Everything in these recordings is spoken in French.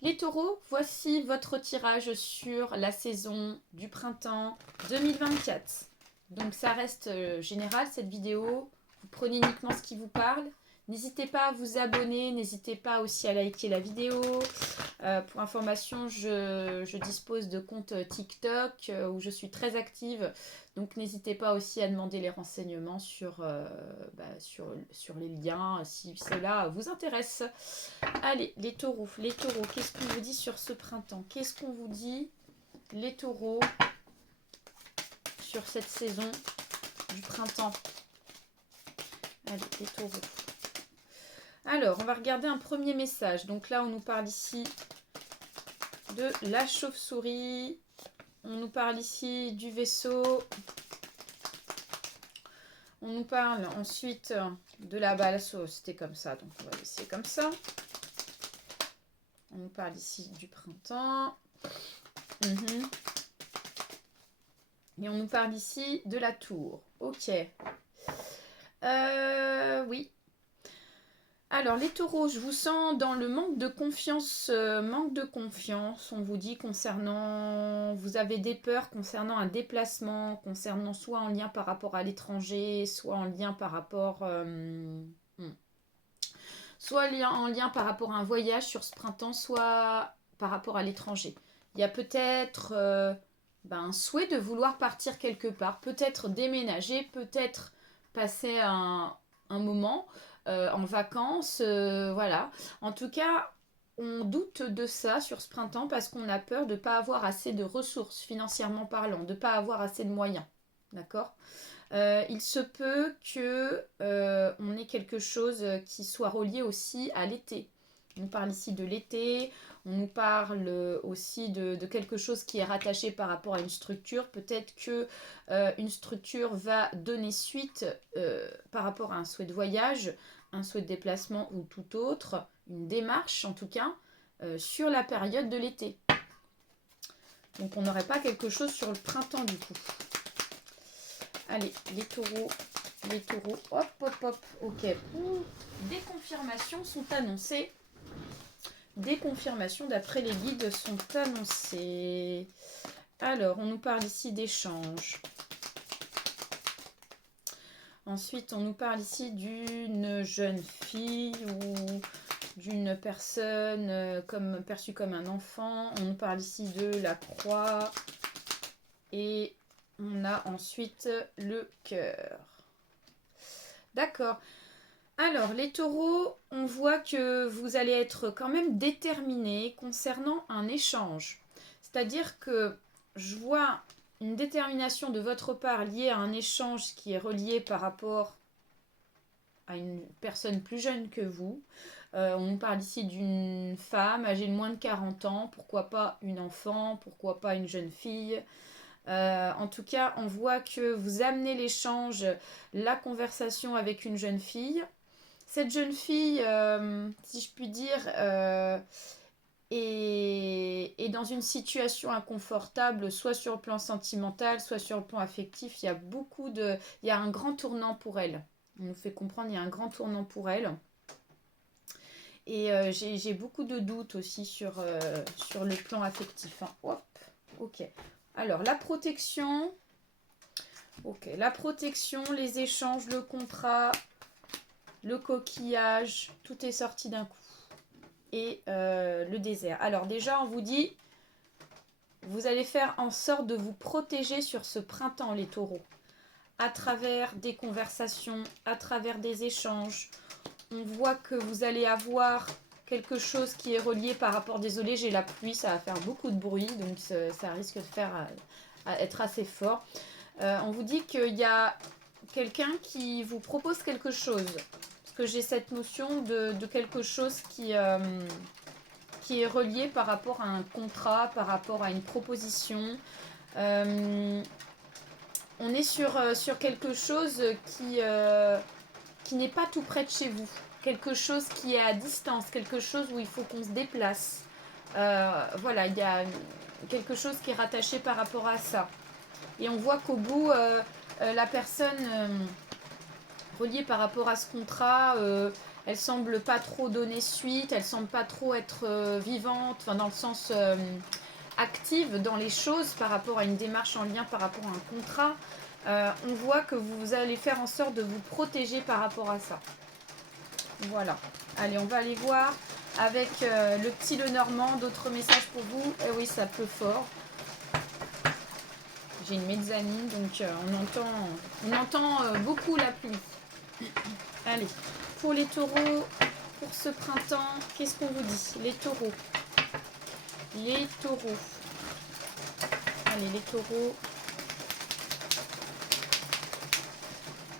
Les taureaux, voici votre tirage sur la saison du printemps 2024. Donc ça reste général cette vidéo. Vous prenez uniquement ce qui vous parle. N'hésitez pas à vous abonner, n'hésitez pas aussi à liker la vidéo. Pour information, je dispose de compte TikTok où je suis très active. Donc n'hésitez pas aussi à demander les renseignements sur les liens si cela vous intéresse. Allez, les taureaux, qu'est-ce qu'on vous dit sur ce printemps? Qu'est-ce qu'on vous dit, les taureaux, sur cette saison du printemps? Allez, les taureaux. Alors, on va regarder un premier message. Donc là, on nous parle ici de la chauve-souris. On nous parle ici du vaisseau. On nous parle ensuite de la balance. C'était comme ça, donc on va laisser comme ça. On nous parle ici du printemps. Et on nous parle ici de la tour. Ok. Oui. Alors, les taureaux, je vous sens dans le manque de confiance. On vous dit concernant... Vous avez des peurs concernant un déplacement, concernant soit en lien par rapport à l'étranger, soit en lien par rapport... soit en lien par rapport à un voyage sur ce printemps, soit par rapport à l'étranger. Il y a peut-être un souhait de vouloir partir quelque part, peut-être déménager, peut-être passer un moment en vacances, voilà. En tout cas, on doute de ça sur ce printemps parce qu'on a peur de ne pas avoir assez de ressources financièrement parlant, de ne pas avoir assez de moyens. D'accord? Il se peut que on ait quelque chose qui soit relié aussi à l'été. On parle ici de l'été, on nous parle aussi de quelque chose qui est rattaché par rapport à une structure. Peut-être que une structure va donner suite par rapport à un souhait de voyage, un souhait de déplacement ou tout autre, une démarche en tout cas, sur la période de l'été. Donc on n'aurait pas quelque chose sur le printemps du coup. Allez, les taureaux, hop, hop, hop, ok. Des confirmations sont annoncées. Des confirmations d'après les guides sont annoncées. Alors, on nous parle ici d'échanges. Ensuite, on nous parle ici d'une jeune fille ou d'une personne perçue comme un enfant. On nous parle ici de la croix. Et on a ensuite le cœur. D'accord. Alors, les taureaux, on voit que vous allez être quand même déterminés concernant un échange. C'est-à-dire que je vois une détermination de votre part liée à un échange qui est relié par rapport à une personne plus jeune que vous. On nous parle ici d'une femme âgée de moins de 40 ans, pourquoi pas une enfant, pourquoi pas une jeune fille. En tout cas, on voit que vous amenez l'échange, la conversation avec une jeune fille. Cette jeune fille, si je puis dire, est dans une situation inconfortable, soit sur le plan sentimental, soit sur le plan affectif. Il y a un grand tournant pour elle. On nous fait comprendre qu'il y a un grand tournant pour elle. Et j'ai beaucoup de doutes aussi sur le plan affectif. Hein. Hop, ok. Alors, la protection. Ok, la protection, les échanges, le contrat, le coquillage, tout est sorti d'un coup. Et le désert. Alors déjà, on vous dit, vous allez faire en sorte de vous protéger sur ce printemps, les taureaux. À travers des conversations, à travers des échanges. On voit que vous allez avoir quelque chose qui est relié par rapport... Désolée, j'ai la pluie, ça va faire beaucoup de bruit, donc ça risque de être assez fort. On vous dit qu'il y a quelqu'un qui vous propose quelque chose. Parce que j'ai cette notion de quelque chose qui est relié par rapport à un contrat, par rapport à une proposition. On est sur quelque chose qui n'est pas tout près de chez vous. Quelque chose qui est à distance, quelque chose où il faut qu'on se déplace. Voilà, il y a quelque chose qui est rattaché par rapport à ça. Et on voit qu'au bout, la personne reliée par rapport à ce contrat, elle semble pas trop donner suite, elle semble pas trop être vivante, enfin dans le sens active dans les choses par rapport à une démarche en lien par rapport à un contrat. On voit que vous allez faire en sorte de vous protéger par rapport à ça. Voilà. Allez, on va aller voir avec le petit Lenormand, d'autres messages pour vous. Eh oui, ça pleut fort. J'ai une mezzanine, donc on entend beaucoup la pluie. Allez, pour les taureaux, pour ce printemps, qu'est-ce qu'on vous dit? Les taureaux. Les taureaux. Allez, les taureaux.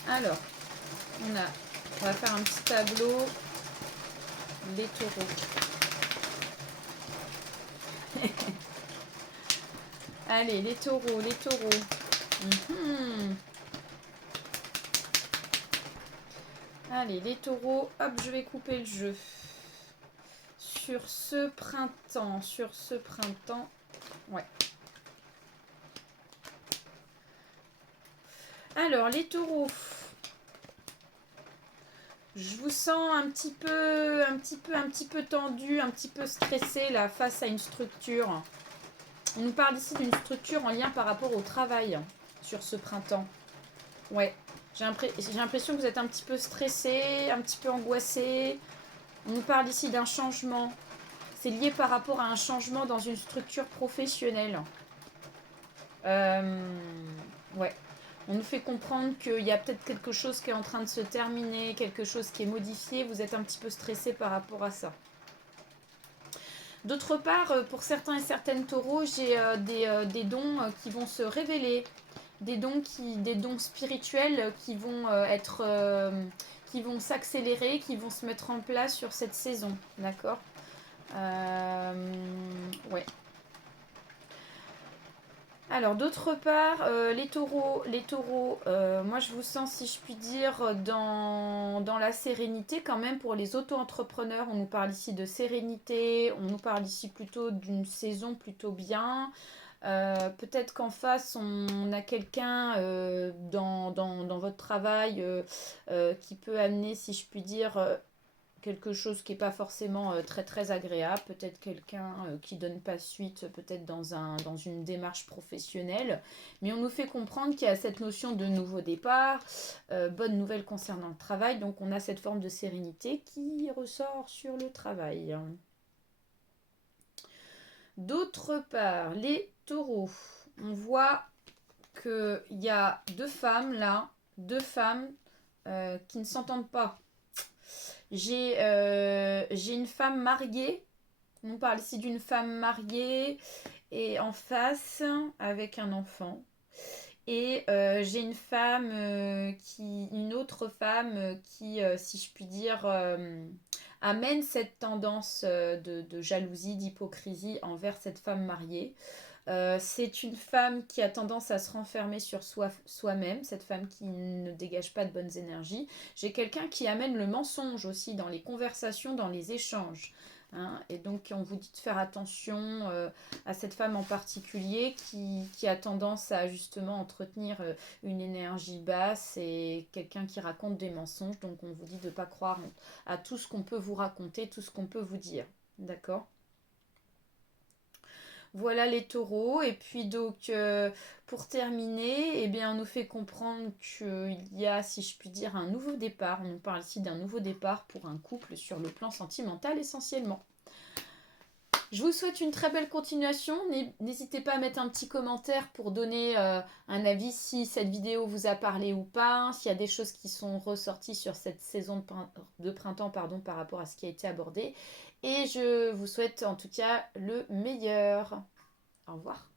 Alors, on va faire un petit tableau. Les taureaux. Allez, les taureaux, les taureaux. Allez, les taureaux, hop, je vais couper le jeu. Sur ce printemps, ouais. Alors, les taureaux, je vous sens un petit peu tendu, un petit peu stressé là face à une structure. On nous parle ici d'une structure en lien par rapport au travail sur ce printemps. Ouais, j'ai l'impression que vous êtes un petit peu stressé, un petit peu angoissé. On nous parle ici d'un changement. C'est lié par rapport à un changement dans une structure professionnelle. Ouais. On nous fait comprendre qu'il y a peut-être quelque chose qui est en train de se terminer, quelque chose qui est modifié. Vous êtes un petit peu stressé par rapport à ça. D'autre part, pour certains et certaines taureaux, j'ai des dons qui vont se révéler. Des dons spirituels qui vont qui vont s'accélérer, qui vont se mettre en place sur cette saison. D'accord. Ouais. Alors, d'autre part, les taureaux, moi je vous sens, si je puis dire, dans la sérénité quand même pour les auto-entrepreneurs. On nous parle ici de sérénité, on nous parle ici plutôt d'une saison plutôt bien. Peut-être qu'en face, on a quelqu'un dans votre travail qui peut amener, si je puis dire, quelque chose qui n'est pas forcément très très agréable, peut-être quelqu'un qui donne pas suite, peut-être dans une démarche professionnelle, mais on nous fait comprendre qu'il y a cette notion de nouveau départ, bonne nouvelle concernant le travail, donc on a cette forme de sérénité qui ressort sur le travail. D'autre part, les taureaux, on voit qu'il y a deux femmes là, qui ne s'entendent pas. J'ai une femme mariée. On parle ici d'une femme mariée et en face avec un enfant. Et j'ai une autre femme qui, si je puis dire, amène cette tendance de jalousie, d'hypocrisie envers cette femme mariée. C'est une femme qui a tendance à se renfermer sur soi-même, cette femme qui ne dégage pas de bonnes énergies. J'ai quelqu'un qui amène le mensonge aussi dans les conversations, dans les échanges. Hein, et donc on vous dit de faire attention à cette femme en particulier qui a tendance à justement entretenir une énergie basse et quelqu'un qui raconte des mensonges. Donc on vous dit de ne pas croire à tout ce qu'on peut vous raconter, tout ce qu'on peut vous dire. D'accord ? Voilà les taureaux. Et puis donc, pour terminer, eh bien, on nous fait comprendre qu'il y a, si je puis dire, un nouveau départ. On nous parle ici d'un nouveau départ pour un couple sur le plan sentimental essentiellement. Je vous souhaite une très belle continuation. N'hésitez pas à mettre un petit commentaire pour donner un avis si cette vidéo vous a parlé ou pas, s'il y a des choses qui sont ressorties sur cette saison de printemps par rapport à ce qui a été abordé. Et je vous souhaite en tout cas le meilleur. Au revoir.